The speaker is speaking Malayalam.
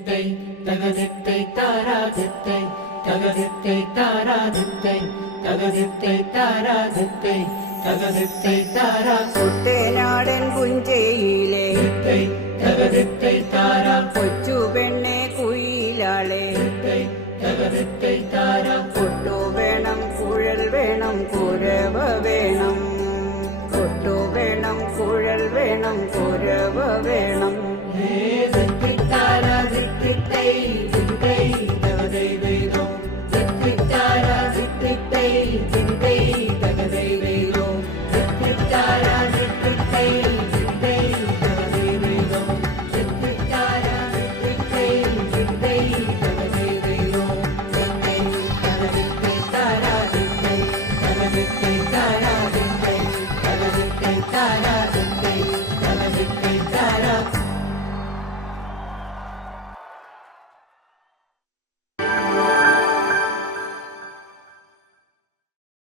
தகதித்தை தகதித்தை தாராதித்தை தகதித்தை தாராதித்தை தகதித்தை தாராதித்தை തകതിത്തൈ താര കുട്ടേനാടൻ പുഞ്ചയിലെ തകതിത്തൈ താര കൊച്ചു പെണ്ണെ കുയിലാളെ തകതിത്തൈ താര കൊട്ടു വേണം കുഴൽ വേണം കുരവ വേണം. കൊട്ടു വേണം കുഴൽ വേണം കുരവ വേണം.